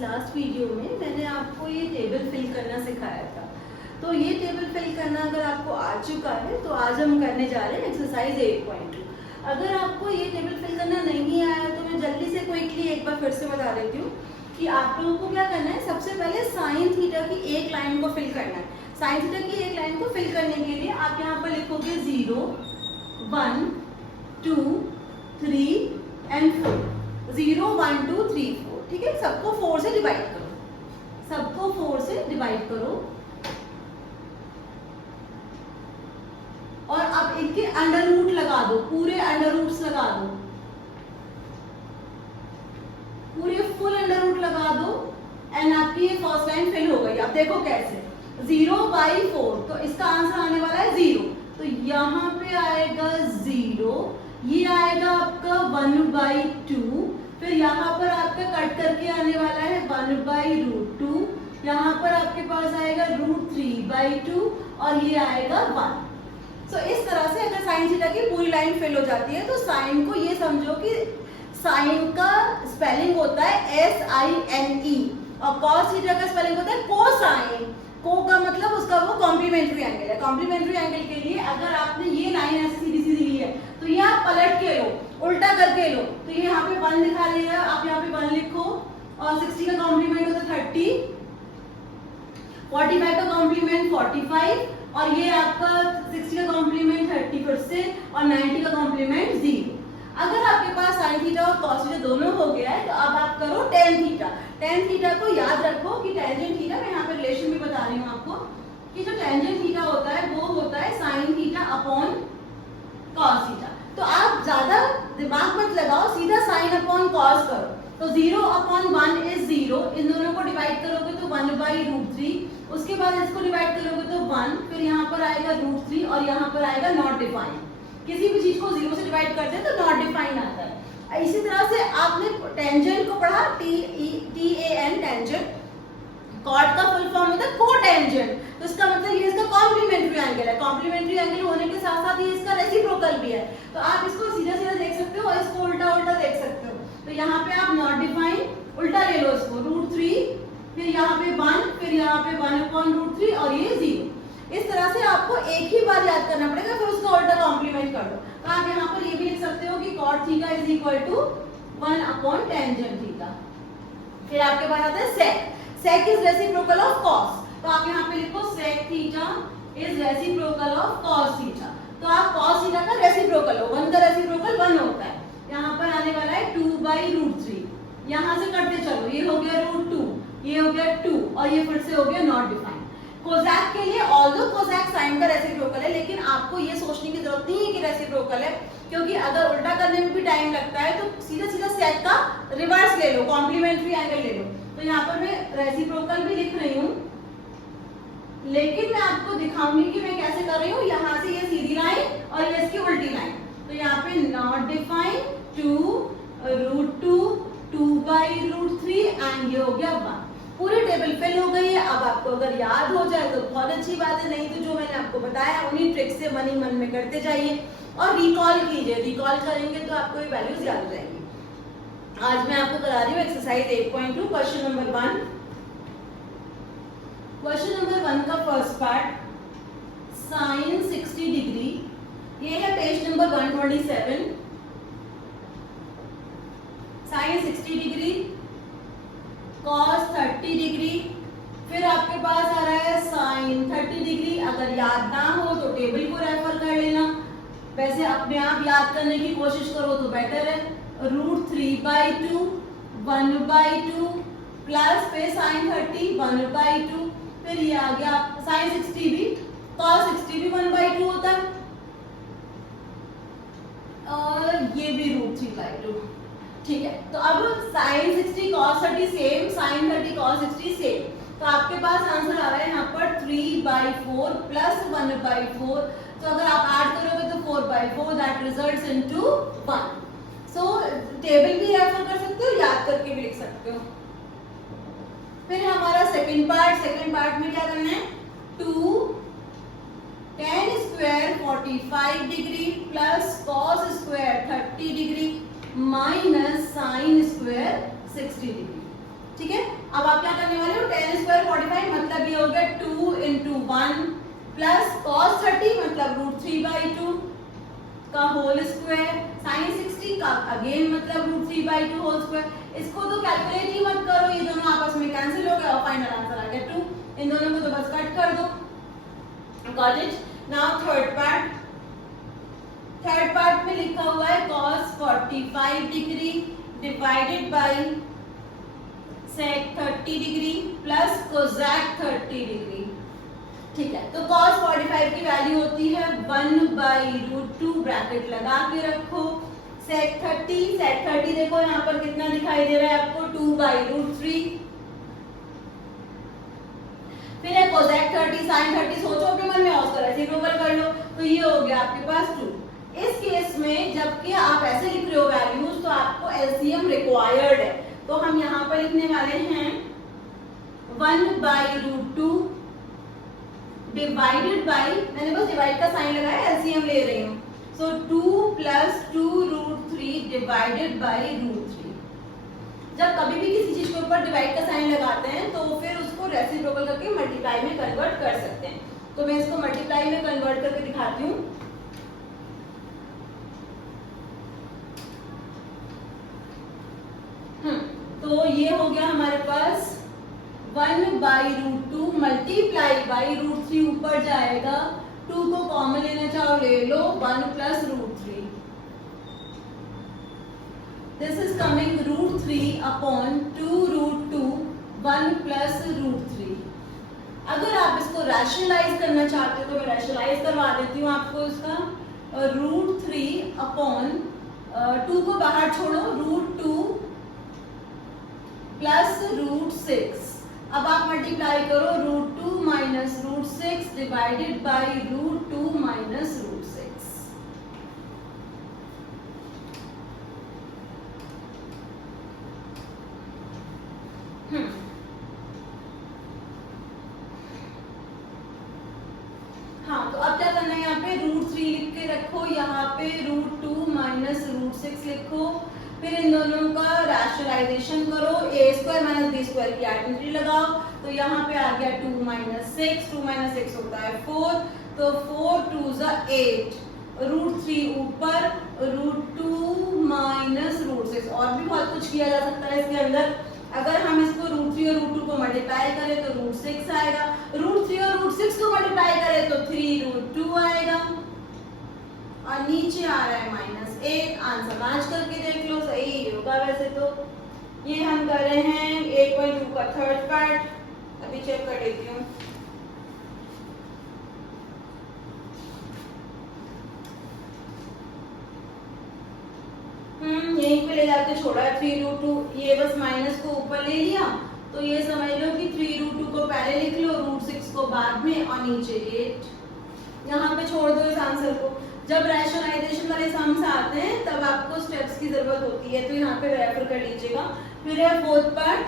Last video में मैंने आपको ये टेबल फिल करना सिखाया था। तो ये टेबल फिल करना अगर आपको आ चुका है तो आज हम करने जा रहे हैं एक्सरसाइज 8.2। अगर आपको ये टेबल फिल करना नहीं आया तो मैं जल्दी से क्विकली एक बार फिर से बता देती हूँ कि आप लोगों को क्या करना है। सबसे पहले साइन थीटा की एक लाइन को फिल करना है। साइन थीटा की एक लाइन को फिल करने के लिए आप यहाँ पर लिखोगे 0, 1, 2, 3 एंड 4। 0, 1, 2, 3, 4। ठीक है, सबको 4 से डिवाइड करो, सबको 4 से डिवाइड करो और अब इनके अंडर रूट लगा दो, पूरे अंडर रूट्स लगा दो, पूरे फुल अंडर रूट लगा दो एंड आपकी ये फर्स्ट लाइन फिल हो गई। अब देखो कैसे, 0/4 तो इसका आंसर आने वाला है 0। तो यहाँ पे आएगा 0, ये आएगा आपका 1/2, फिर यहाँ पर आपका कट करके आने वाला है 1/√2, यहाँ पर आपके पास आएगा √3/2 और ये आएगा 1। तो इस तरह से अगर साइन थीटा की पूरी लाइन फिल हो जाती है तो साइन को ये समझो कि साइन का स्पेलिंग होता है SINE और कॉस थीटा का स्पेलिंग होता है कोसाइन। को का मतलब उसका वो कॉम्प्लीमेंट्री एंगल है। कॉम्प्लीमेंट्री एंगल के लिए अगर आपने ये लाइन ऐसे सीधी सीधी ली है तो ये आप पलट के लो, उल्टा करके लो, तो ये यहाँ पे 1 दिखा देगा। आप यहाँ पे 1 लिखो और 60 का कॉम्प्लीमेंट होता है 30, 45 का कॉम्प्लीमेंट 45 और ये आपका 60 का कॉम्प्लीमेंट 30% और 90 का कॉम्प्लीमेंट 0। अगर आपके पास साइन थीटा और कॉस थीटा दोनों हो गया है तो अब आप करो टेन थीटा। टेन थीटा को याद रखो कि टेंजेंट थीटा, मैं यहाँ पे रिलेशन भी बता रही हूँ आपको कि जो टेंजेंट थीटा होता है वो होता है sine theta upon cos theta. तो आप ज्यादा दिमाग मत लगाओ, सीधा साइन अपॉन कॉस करो। तो 0/1 इज 0, इन दोनों को डिवाइड करोगे तो 1/√3, उसके बाद इसको डिवाइड करोगे तो 1, फिर यहाँ पर आएगा √3 और यहाँ पर आएगा नॉट डिफाइन। किसी भी चीज को 0 से डिवाइड करते हैं तो नॉट डिफाइन आता है। इसी तरह से आपने टेंजेंट को पढ़ा, TAN टेंजेंट, कॉट का फुल फॉर्म होता है कोटेंजेंट। तो इसका मतलब ये इसका कॉम्प्लीमेंट्री एंगल है। कॉम्प्लीमेंट्री एंगल होने के साथ साथ ये इसका रेसिप्रोकल भी है। तो आप इसको सीधा सीधा देख सकते हो और इसको उल्टा उल्टा देख सकते हो। तो यहाँ पे आप नॉट डिफाइन उल्टा ले लो इसको, √3, फिर यहाँ पे 1, फिर यहाँ पे 1/√3 और ये 0। इस तरह से आपको एक ही बार याद करना पड़ेगा, फिर उसका उल्टा कॉम्प्लीमेंट कर दो। तो आप यहाँ पर ये भी लिख सकते हो कि cot theta is equal to tangent theta. फिर आपके पास आता है sec। sec is reciprocal of cos। तो आप यहाँ पे लिखो sec theta is reciprocal of cos theta. तो आप cos थीटा का रेसिप्रोकल हो, 1 का रेसिप्रोकल 1 होता है। यहाँ पर आने वाला है 2/√3, यहाँ से करते चलो, ये हो गया √2, ये हो गया 2 और ये फिर से हो गया नॉट डिफाइन। कोसैक के लिए ऑल्दो कोसैक साइन का रेसिप्रोकल है, लेकिन आपको ये सोचने की जरूरत नहीं है कि रेसिप्रोकल है, क्योंकि अगर उल्टा करने में भी टाइम लगता है तो सीधा सीधा सेक का रिवर्स ले लो, कॉम्प्लीमेंट्री एंगल ले लो। तो यहाँ पर मैं रेसिप्रोकल भी लिख रही हूँ, लेकिन मैं आपको दिखाऊंगी कि मैं कैसे कर रही हूँ। यहाँ से ये सीधी लाइन और ये इसकी उल्टी लाइन। तो यहाँ पे नॉट डिफाइन 2√2, 2/√3 एंड ये हो गया 1। पूरी टेबल फिल हो गई है। अब आपको अगर याद हो जाए तो बहुत अच्छी बात है, नहीं तो जो मैंने आपको बताया उन्हीं ट्रिक्स से मन ही मन में करते जाइए और रिकॉल कीजिए। रिकॉल करेंगे तो आपको ये वैल्यूज याद हो जाएंगी। आज मैं आपको करा रही हूँ exercise 8.2 question number 1। Question number 1 का फर्स्ट पार्ट साइन 60 डिग्री, ये है page number 127। Sine 60 degree, cos 30 degree, फिर आपके पास आ रहा है साइन 30 डिग्री। अगर याद ना हो तो टेबल को रेफर कर लेना, वैसे अपने आप याद करने की कोशिश करो तो बेटर है। √3/2, 1/2 प्लस पे साइन 30 1/2, फिर ये आ गया साइन 60 भी, cos 60 भी 1/2 होता है और ये भी √3/2। ठीक है, तो अब sin 60 cos 30 same, sin 30 cos 60 same. तो आपके पास आंसर आ रहा है यहाँ पर 3/4 प्लस 1/4। तो अगर आप ऐड करोगे तो 4/4, that results into 1। So table भी रेफर कर सकते हो, याद करके भी लिख सकते हो। फिर हमारा सेकंड पार्ट में क्या करना है, 2 tan square 45 degree plus cos square 30 degree minus sine square 60 degree. ठीक है, अब आप क्या करने वाले हो, 10 स्क्वायर 45 मतलब ये हो गया 2 into 1 प्लस cos 30 मतलब √3/2 का होल स्क्वायर, sin 60 का अगेन मतलब √3/2 होल स्क्वायर। इसको तो कैलकुलेट ही मत करो, ये दोनों आपस में कैंसिल हो गया और फाइनल आंसर आ गया 2। इन दोनों को तो बस कट कर दो। Got it. Now third part में लिखा हुआ है cos 45 degree divided by sec 30 degree plus cosec 30 degree. ठीक है, तो cos 45 की वैल्यू होती है 1/√2 ब्रैकेट लगा के रखो। sec 30 देखो यहाँ पर कितना दिखाई दे रहा है आपको, 2/√3। फिर है cosec 30 sin 30, सोचो अपने मन में और उसका रेसिप्रोकल कर लो, तो ये हो गया आपके पास 2। इस केस में जबकि आप ऐसे लिख रहे हो वैल्यूज, तो आपको एलसीएम रिक्वायर्ड है, तो हम यहाँ पर लिखने वाले हैं 1/√2 डिवाइडेड बाय, मैंने बस डिवाइड का साइन लगाया, एलसीएम ले रही हूँ, सो 2 + 2√3 डिवाइडेड बाय √3। जब कभी भी किसी चीज के ऊपर डिवाइड का साइन लगाते हैं तो फिर उसको रेसिप्रोकल करके मल्टीप्लाई में कन्वर्ट कर सकते हैं। तो मैं इसको मल्टीप्लाई में कन्वर्ट करके दिखाती हूँ। तो ये हो गया हमारे पास 1/√2 मल्टीप्लाई बाई √3, ऊपर जाएगा, 2 को कॉमन लेना चाहो ले लो, 1 + √3। This is coming √3/2√2 1 + √3। अगर आप इसको रैशनलाइज करना चाहते हो तो मैं रैशनलाइज करवा देती हूँ आपको इसका। √3/2 को बाहर छोड़ो, √2 प्लस √6। अब आप मल्टीप्लाई करो, √2 - √6 डिवाइडेड बाय √2 - √6। हाँ, तो अब क्या करना है, यहाँ पे √3 लिख के रखो, यहाँ पे √2 - √6 लिखो, फिर इन दोनों का रैशनलाइजेशन करो, a² - b² की आइडेंटिटी लगाओ, तो यहाँ पे आ गया 2 - 6, 2 - 6 होता है 4, तो 4 × 2 = 8, √3 ऊपर, √2 - √6, और भी बहुत कुछ किया जा सकता है इसके अंदर। अगर हम इसको √3 और √2 को मल्टीप्लाई करें तो √6 आएगा, √3 और √6 को मल्टीप्लाई करें तो 3√2 आएगा, और नीचे आ रहा है -8। आंसर मैच करके देख लो, सही होगा वैसे तो। ये हम कर रहे हैं 8.2 का थर्ड पार्ट, अभी चेक कर लेती हूँ। यहीं पे ले जाके छोड़ा 3√2, ये बस माइनस को ऊपर ले लिया, तो ये समझ लो कि 3√2 को पहले लिख लो, √6 को बाद में, और नीचे 8 यहाँ पे छोड़ दो इस आंसर को। जब रैशनलाइजेशन वाले सम्स आते हैं तब आपको स्टेप्स की जरूरत होती है, तो यहाँ पे रेफर कर लीजिएगा। फिर है फोर्थ पार्ट,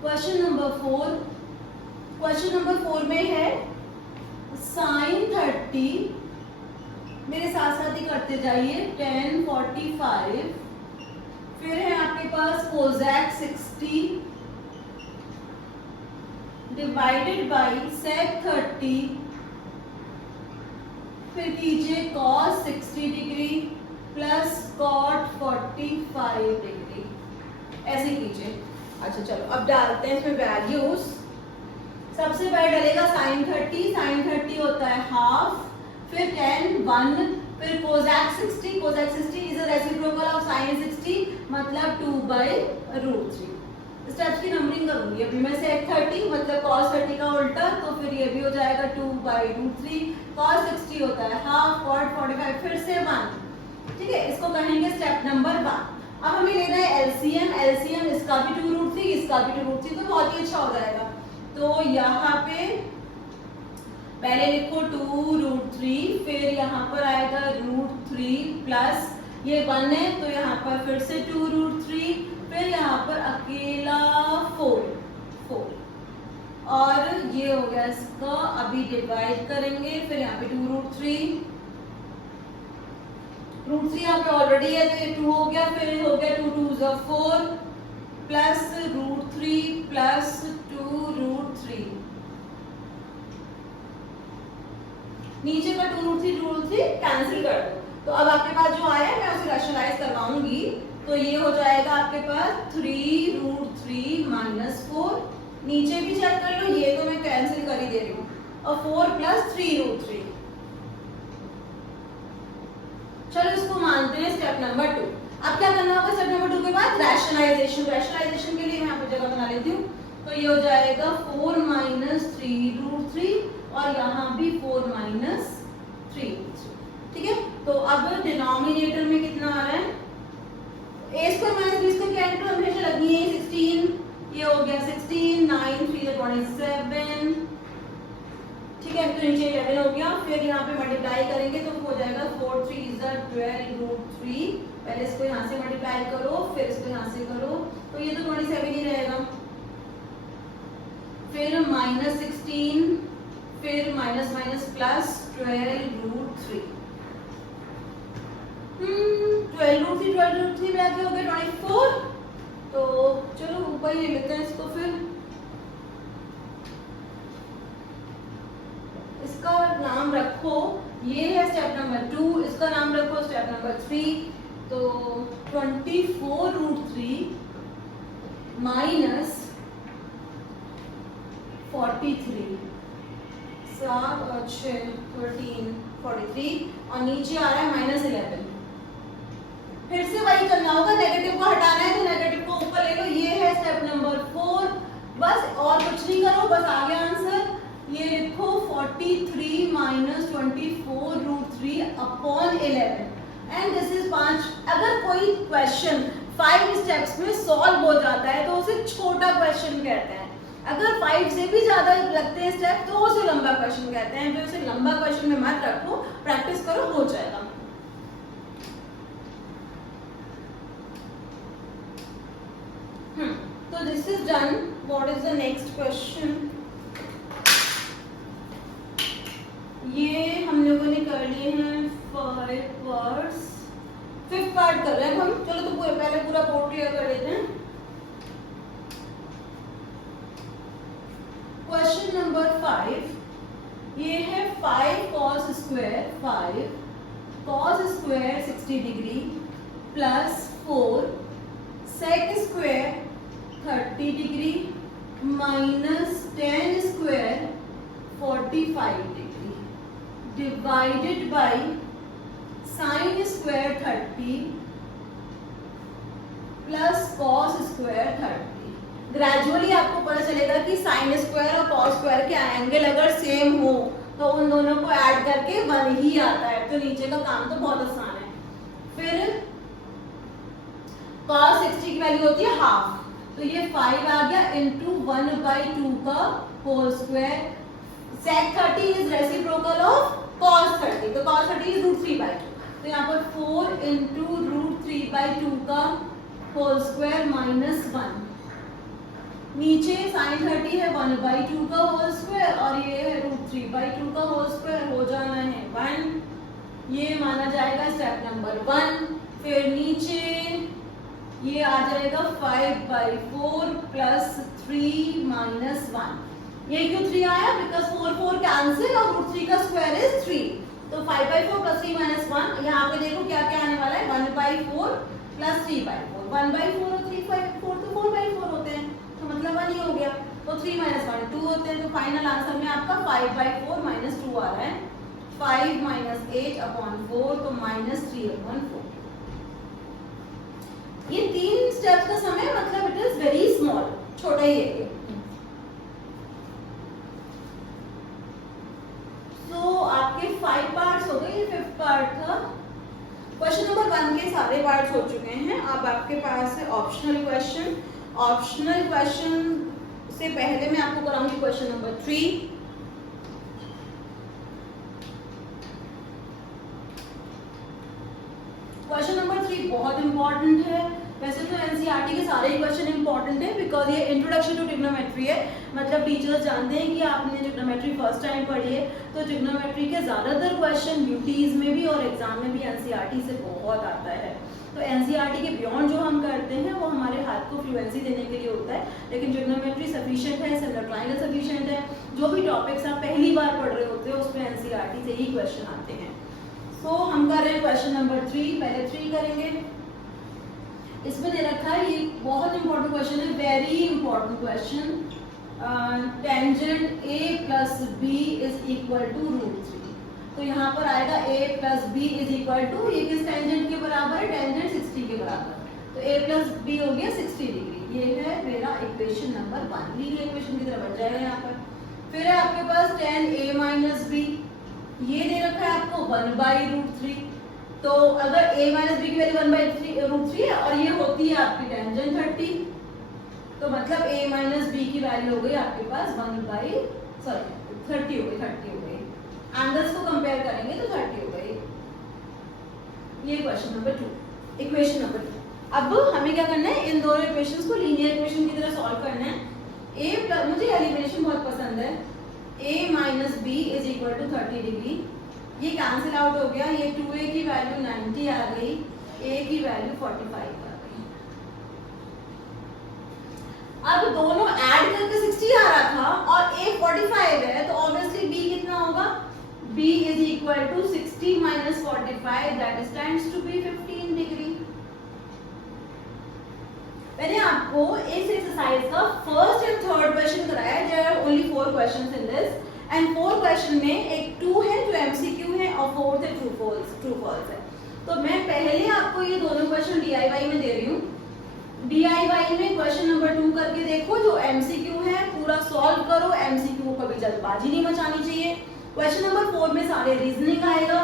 क्वेश्चन नंबर 4 में है sin 30, मेरे साथ साथ ही करते जाइए, 10 45, फिर है आपके पास cosec 60 डिवाइडेड बाय sec 30, फिर कीजिए cos 60 degree plus cot 45 degree, ऐसे कीजिए। अच्छा चलो अब डालते हैं इसमें वैल्यूज। सबसे पहले डलेगा sin 30 होता है हाफ, फिर 10 1, फिर cosec 60 is a reciprocal of sin 60 मतलब 2/√3। स्टेप्स की नंबरिंग करूंगी अभी मैं। sec 30 मतलब cos 30 का उल्टा, तो फिर ये भी हो जाएगा 2/√3, cos 60 होता है हाफ, cot 45 फिर से 1। ठीक है, इसको कहेंगे स्टेप नंबर 1। अब हमें लेना है एलसीएम, इसका भी 2√3, इसका भी 2√3, तो बहुत ही अच्छा हो जाएगा। तो यहाँ पे पहले लिखो 2√3, फिर यहाँ पर आएगा √3 प्लस ये 1 है, तो यहाँ पर फिर से 2√3, फिर यहाँ पर अकेला 4, और ये हो गया इसका, अभी डिवाइड करेंगे, फिर यहाँ पे 2√3, √3 यहाँ पे ऑलरेडी है तो ये 2 हो गया, फिर हो गया 2 2 ज़ा 4 प्लस √3 प्लस 2√3, नीचे का 2√3 कैंसिल कर दो, तो अब आपके पास जो आया है मैं उसे रैशनलाइज करवाऊंगी, तो ये हो जाएगा आपके पास 3√3 माइनस 4, नीचे भी चेक कर लो, ये तो मैं कैंसिल कर ही दे रही हूँ, और 4 प्लस 3√3। चलो इसको मानते हैं स्टेप नंबर 2। अब क्या करना होगा स्टेप नंबर 2 के बाद? रैशनलाइजेशन। रैशनलाइजेशन के लिए मैं यहाँ पे जगह बना लेती हूँ, तो ये हो जाएगा 4 माइनस 3√3 और यहाँ भी 4 माइनस 3√3, ठीक है। तो अब डिनोमिनेटर में कितना आ रहा है? a square minus b square की एंटर हमेशा लगनी है 16, ये हो गया 16, 9 3 27, ठीक है, तो नीचे 11 हो गया, फिर यहाँ पे मल्टीप्लाई करेंगे तो हो जाएगा 4 3 12√3, पहले इसको यहाँ से मल्टीप्लाई करो, फिर इसको यहाँ से करो, तो ये तो 27 ही रहेगा, फिर माइनस 16, फिर माइनस माइनस प्लस 12√3, 12√3 में आके हो गया 24, तो चलो ऊपर ही लेते हैं इसको, फिर इसका नाम रखो, ये है स्टेप नंबर 2, इसका नाम रखो स्टेप नंबर 3, तो 24√3 माइनस 43, 7 और 6 13 43, और नीचे आ रहा है माइनस 11, फिर से वही करना होगा, नेगेटिव को हटाना है तो नेगेटिव को ऊपर ले लो, ये है स्टेप नंबर 4, बस और कुछ नहीं करो, बस आ गया आंसर, ये लिखो 43 minus 24√3 upon 11, and this is 5। अगर कोई क्वेश्चन 5 स्टेप्स में सॉल्व हो जाता है तो उसे छोटा क्वेश्चन कहते हैं, अगर 5 से भी ज्यादा लगते हैं स्टेप तो उसे लंबा क्वेश्चन कहते हैं, जो इसे लंबा क्वेश्चन में मत रखो, प्रैक्टिस करो, हो जाएगा। So this is done. What is the next question? ये हम लोगों ने कर लिए हैं 5 पार्ट्स, 5th पार्ट कर रहे हैं हम, चलो तो पहले पूरा बोर्ड क्लियर कर लेते हैं। क्वेश्चन नंबर 5, ये है 5 cos square 5 cos square 60 degree plus 4 sec square 30 degree minus 10 square 45 degree divided by sine square 30 plus cos square 30। Gradually आपको पता चलेगा कि साइन स्क्वायर और कॉस स्क्वायर के एंगल अगर सेम हो तो उन दोनों को ऐड करके 1 ही आता है, तो नीचे का काम तो बहुत आसान है। फिर cos 60 की वैल्यू होती है हाफ, तो ये 5 आ गया इंटू 1/2 का whole square, sec 30 is reciprocal of cos 30, तो cos 30 इज √3/2, तो यहाँ पर 4 इंटू √3/2 का होल स्क्वायर माइनस 1, नीचे sin 30 है 1/2 का होल स्क्वायर और ये है √3/2 का होल स्क्वायर, हो जाना है 1, ये माना जाएगा स्टेप नंबर 1। फिर नीचे ये आ जाएगा 5/4 प्लस 3 माइनस 1, ये क्यों 3 आया? बिकॉज 4 4 कैंसिल और √3 का स्क्वायर इज 3, तो 5/4 प्लस 3 माइनस 1, यहाँ पे देखो क्या क्या आने वाला है 1/4 प्लस 3/4, 1/4 और 3/4 तो 4/4 होते हैं, तो मतलब 1 ही हो गया, तो 3 माइनस 1 2 होते हैं, तो फाइनल आंसर में आपका 5/4 माइनस 2 आ रहा है, 5 माइनस 8/4 तो माइनस 3/4। ये 3 स्टेप्स का समय मतलब इट इज वेरी स्मॉल, छोटा ही है। सो आपके 5 पार्ट्स हो गए, ये 5th पार्ट था। क्वेश्चन नंबर 1 के सारे पार्ट्स हो चुके हैं, अब आपके पास है ऑप्शनल क्वेश्चन। ऑप्शनल क्वेश्चन से पहले मैं आपको कराऊंगी क्वेश्चन नंबर 3। क्वेश्चन नंबर 3 बहुत इंपॉर्टेंट है, वैसे तो एनसीईआरटी के सारे ही क्वेश्चन इंपॉर्टेंट है बिकॉज ये इंट्रोडक्शन टू ट्रिग्नोमेट्री है, मतलब टीचर्स जानते हैं कि आपने ट्रिग्नोमेट्री फर्स्ट टाइम पढ़ी है तो ट्रिग्नोमेट्री के ज़्यादातर क्वेश्चन यूटीज में भी और एग्जाम में भी एनसीईआरटी से बहुत आता है। तो एनसीईआरटी के बियॉन्ड जो हम करते हैं वो हमारे हाथ को फ्लुएंसी देने के लिए होता है, लेकिन ट्रिग्नोमेट्री सफिशिएंट है, सिमिलर ट्रायंगल सफिशिएंट है। जो भी टॉपिक्स आप पहली बार पढ़ रहे होते हो उसमें एनसीईआरटी से ही क्वेश्चन आते हैं। तो हम कर रहे हैं क्वेश्चन नंबर 3, पहले 3 करेंगे। इसमें दे रखा है, ये बहुत इंपॉर्टेंट क्वेश्चन है, very important question, tangent a plus b is equal to √3। तो यहाँ पर आएगा a plus b is equal to, ये किस टेंजेंट के बराबर है, टेंजेंट 60 के बराबर। तो a प्लस b हो गया 60 डिग्री। ये है मेरा इक्वेशन नंबर 1, लीनियर इक्वेशन की तरह बन जाएगा यहाँ पर। फिर है आपके पास tan a माइनस b, ये दे रखा है आपको 1/√3। तो अगर a माइनस बी की वैल्यू 1/√3 है और ये होती है आपकी टेंजेंट 30, तो मतलब a माइनस बी की वैल्यू हो गई आपके पास 30 हो गई। एंगल्स को कंपेयर करेंगे तो 30 हो गई। ये क्वेश्चन नंबर 2, इक्वेशन नंबर 2। अब हमें क्या करना है, इन दोनों इक्वेशंस को लीनियर इक्वेशन की तरह सॉल्व करना है। मुझे एलिमिनेशन बहुत पसंद है। a minus b is equal to 30 degree, ये कैंसिल आउट हो गया। ये 2a की वैल्यू 90 आ गई, a की वैल्यू 45 आ गई। अब दोनों ऐड करके 60 आ रहा था और a 45 है, तो ऑब्वियसली b कितना होगा, b is equal to 60 minus 45 that stands to be 15 degree. मैंने आपको इस एक्सरसाइज का फर्स्ट एंड थर्ड क्वेश्चन कराया है। There are only 4 questions in this and 4 question में एक 2 है जो एमसीक्यू है और 4th है ट्रू फॉल्स है। तो मैं पहले आपको ये दोनों क्वेश्चन डीआईवाई में दे रही हूँ। डीआईवाई में क्वेश्चन नंबर 2 करके देखो, जो एमसीक्यू है पूरा सॉल्व करो, एमसीक्यू को कभी जल्दबाजी नहीं मचानी चाहिए। क्वेश्चन नंबर 4 में सारे रीजनिंग आएगा।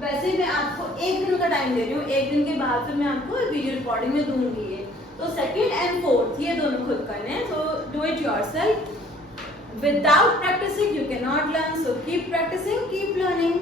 वैसे मैं आपको 1 दिन का टाइम दे रही हूँ, 1 दिन के बाद फिर मैं आपको वीडियो रिकॉर्डिंग में दूंगी। ये तो सेकंड एंड फोर्थ ये दोनों खुद करने हैं, so do it yourself. Without practicing you cannot learn, so keep practicing, keep learning.